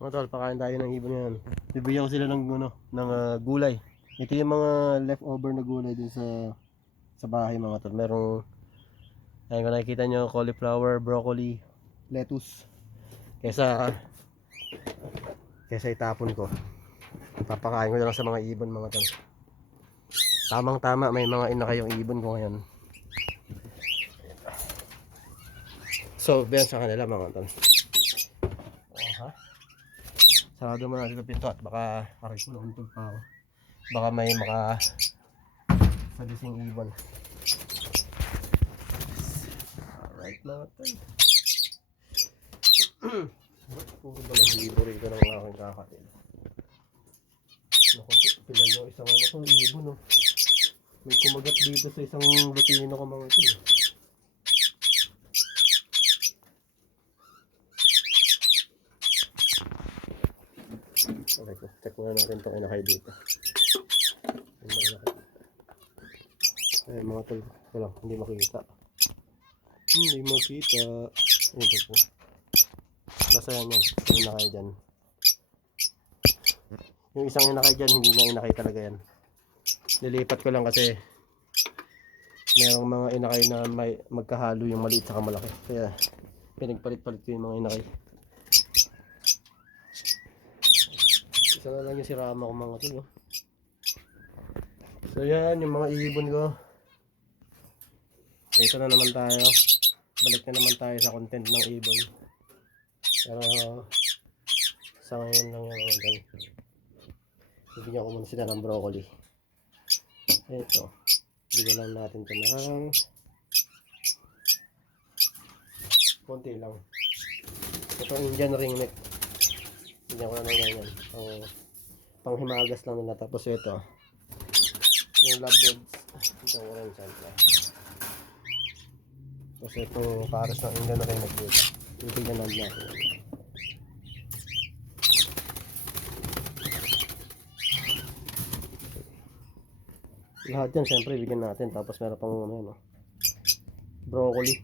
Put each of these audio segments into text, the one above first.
Mga tol, pakain tayo ng ibon ngayon. Bibigyan ko sila ng, gulay. Ito yung mga leftover na gulay din sa bahay mga tol. Merong, ayun kung nakikita nyo, cauliflower, broccoli, lettuce. Kesa itapon ko. Papakain ko na lang sa mga ibon mga tol. Tamang tama, may mga ina kayong ibon ko ngayon. So, biyan sa kanila mga tol. Sarado mo natin ang pinto at baka aray ko nauntog pa ako. Baka may salising ibon. Alright mga tol. Puro ba nag-iibo rin ko ng aking kakatid. Naku, pilan yung isang kong ibon no. May kumagat dito sa isang lutino ko mga tol. Okay, check muna natin itong inakay dito. Ay mga tol, wala, hindi makita. Hindi makita. Ito po. Basta yan. Yung inakay dyan. Yung isang inakay dyan, hindi na inakay talaga yan. Nilipat ko lang kasi merong mga inakay na may magkahalo yung maliit sa malaki. Kaya pinagpalit-palit ko yung mga inakay. Isa na lang yung sirama ko mga tol. So yan yung mga ibon ko. Ito na naman tayo. Balik na naman tayo sa content ng ibon. Pero sa ngayon lang yung mga tol. Bibigyan ko muna sila ng broccoli. Ito. Bigyan lang natin ito ng konti lang. Ito Indian ringneck. Bigyan ko na ng ganyan. Panghimagas lang nila. Tapos ito. Yung lovebirds. Itong orange sandla. Tapos ito pares ng Indian ringneck dito. Bibigyan lang natin. Lahat yan syempre bigyan natin. Tapos meron pang broccoli.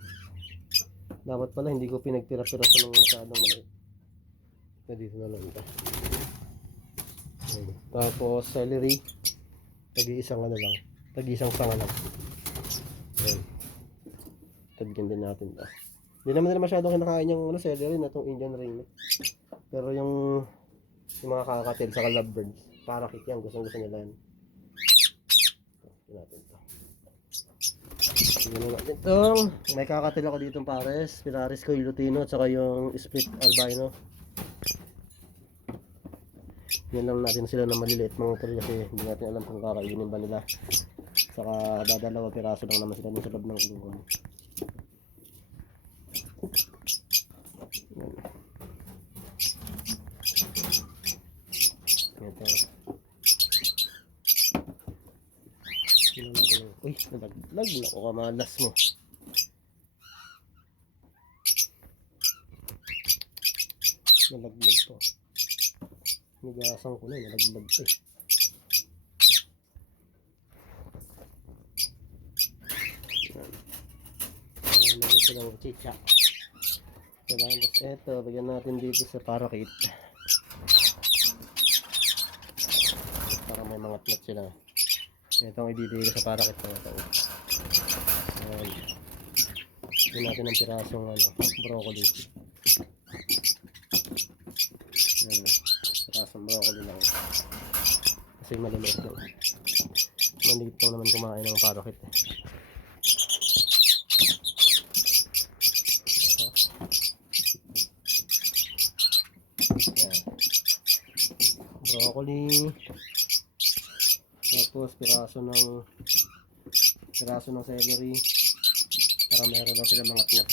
Dapat pala hindi ko pinagpira-pira sa mga masyadong maliit. Dito na lang ito. Tapos celery. Tag-iisang lang. Tag-iisang sanga lang. Ayan. Tabigyan din natin ito. Hindi naman nila masyadong kinakain yung celery na itong Indian ringneck. Pero yung mga kakatil sa lovebirds, parakit yan. Gusto nila yan. Natin ito. Tingnan natin itong may kakatil ako dito pares. Pinaris ko yung lutino at saka yung split albino. Yan lang natin sila na maliliit mga tol kasi hindi natin alam kung kakainin ba nila. Saka dadalawa piraso lang naman sila sa loob ng kulungan. Ito. Uy, nalaglag na ako kamalas mo. Nalaglag po. Nigasang ko na, nalaglag pa eh. Ayan na silang chicha. Tapos eto, bigyan natin dito sa parakeet. Para may mga tnat sila. Ito ang ibibigay sa parakeet mga tao. Bigyan natin ng pirasong broccoli. Pirasong broccoli lang. Kasi maliliit lang. Maliit lang naman kumain ng parakeet. Broccoli. Tapos piraso ng celery para meron lang sila mga tnat.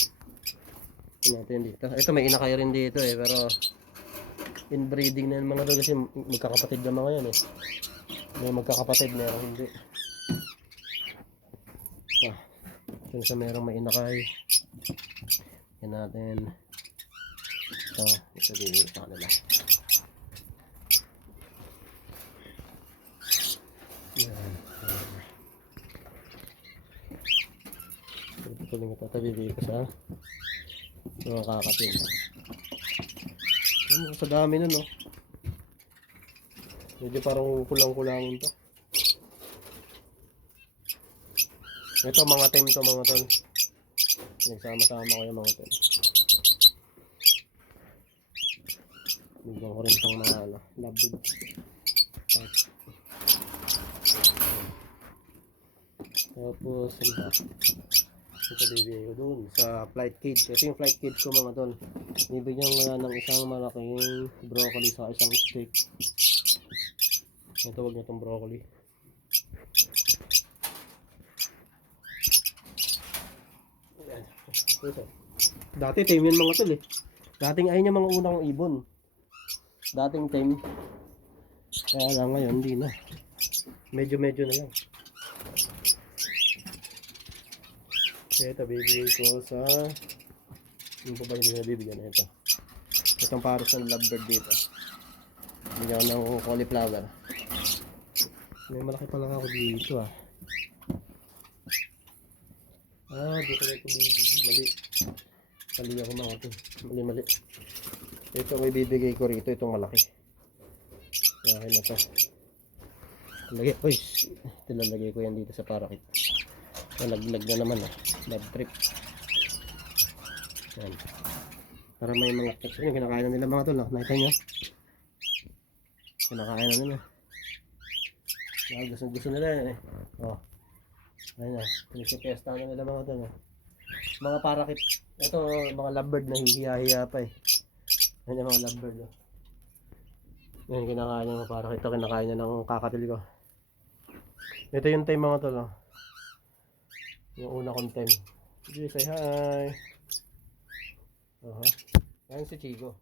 Natin dito. Ito may inakay rin dito pero inbreeding na yung mga doon kasi magkakapatid na mga yan may magkakapatid meron hindi. Kung sa merong may inakay yan natin ito din sa kanila. Yan. Ito lang itatabi dito sa mga kakapin. Sa dami nun, no? Medyo parang kulang-kulangin to. Ito, mga time to, mga tol. Nagsama-sama ko yung mga tol. Bigyan ko rin pang mga labid. Tapos, ano ba? Ito bibigyan ko dun sa flight cage. Ito yung flight cage ko, mga tol. Bibigyan ko na ng isang malaking broccoli sa isang steak. Ito, wag na itong broccoli. Ayan. Ito. Dati tame yun, mga tol eh. Dating ayun yung mga unang ibon. Dating tame. Kaya lang ngayon, hindi na. Medyo na lang. Ito, bibigyan ko sa... Yung pa ba hindi na bibigyan? Ito. Itong paros ng lovebird dito. Bigyan ko ng cauliflower. May malaki pa lang ako dito ah. Dito na ito bibigyan. Mali ako mga ito. Mali. Ito ang ibibigay ko rito. Itong malaki. Kaya na to. Lalagay ko yan dito sa parakit. Nalaglag na naman ah. Bad trip. Yan. Para may mga texture yung kinakain na nila mga tol. Nakita nyo? Kinakain na nila. Gusto nila yan eh. Ayun na. Pinagsipiesta na nila mga tol. Mga parakit. Ito mga lovebird na hihiya-hiya pa eh. Yan yung mga lovebird. Yan kinakain niya mga parakit. Ito kinakain niya ng kakatil ko. Ito yung time mga tol. Yung una kong time. Sige, say hi. Ayan si Chico.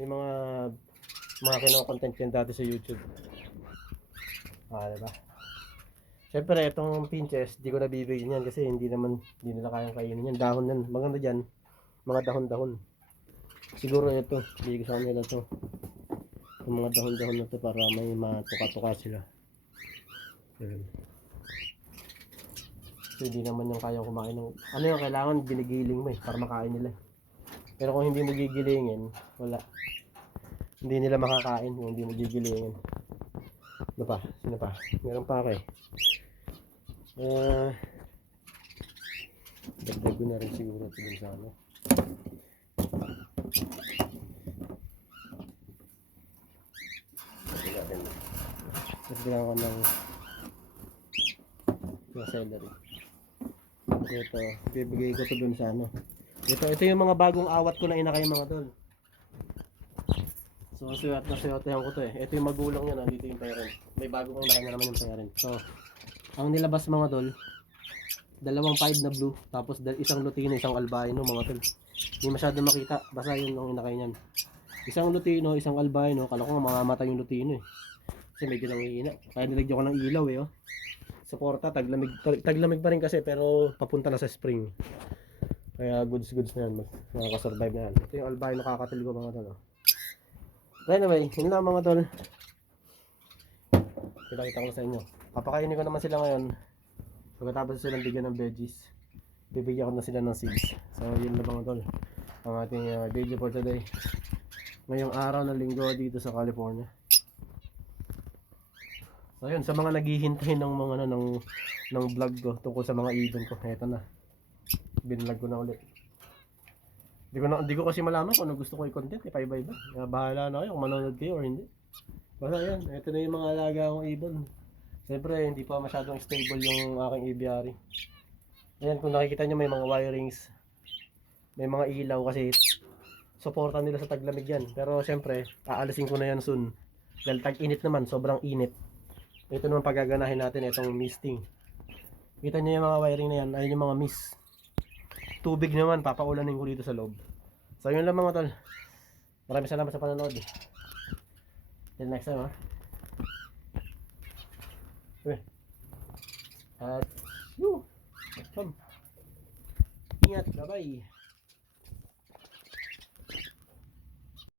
May mga kino-content yan dati sa YouTube. Diba? Siyempre, itong pinches, di ko nabibigyan yan kasi hindi nila kayang kainin yan. Dahon yan. Maganda dyan, mga dahon-dahon. Siguro ito, bigay ko sa kanila to. Yung mga dahon-dahon na to para may matuka-tuka sila. So, hindi naman yung kaya kumain ng... Ano yung kailangan, ginigiling mo eh, para makain nila. Pero kung hindi mo gigilingin, wala. Hindi nila makakain kung hindi mo gigilingin. Ano pa? Sino pa? Meron pa ako eh. Dagdag ko na rin siguro ito dun sa ano. Dagdag ko ng celery. Ito, bibigay ko ito dun sa ano. Ito yung mga bagong awat ko na inakay mga tol. So, suwerte ko to eh. Ito yung magulang niya, dito yung parent. May bagong inakay na naman yung parent. So, ang nilabas mga tol, 2.5 na blue, tapos isang lutino, isang albino mga tol. Hindi masyado makita, basta yun ang inakay niyan. Isang lutino, isang albino, kala ko mamamatay yung lutino eh. Kasi medyo nangihina. Kaya nilagyan ko ng ilaw eh. Suporta, taglamig pa rin kasi pero papunta na sa spring. Kaya goods na yan, makakasurvive na yan. Ito yung albino kakatil ko mga tol. Anyway, yun lang mga tol. Kita ko sa inyo. Papakainin ko naman sila ngayon. Pagkatapos silang bigyan ng veggies, bibigyan ko na sila ng seeds. So yun lang mga tol, ang ating video for today. Ngayong araw ng linggo dito sa California. So yun, sa mga naghihintay ng mga ng vlog ko tungkol sa mga ibon ko, eto na. Binlog ko na ulit. Hindi ko kasi malaman kung ano gusto ko i-content, iba-iba. Bahala na kayo kung manonood kayo or hindi. Basta yan, ito na yung mga alaga kong ibon. Siyempre, hindi pa masyadong stable yung aking aviary. Ayan, kung nakikita nyo may mga wirings, may mga ilaw kasi supportan nila sa taglamig yan. Pero siyempre, aalisin ko na yan soon. Dahil tag-init naman, sobrang init. Ito naman pagaganahin natin, itong misting. Kita nyo yung mga wiring na yan, ayun yung mga mist. Tubig naman, papaulanin ko dito sa loob. So yun lang mga tol. Maraming salamat sa panonood. Till next time ha. At ingat, bye bye.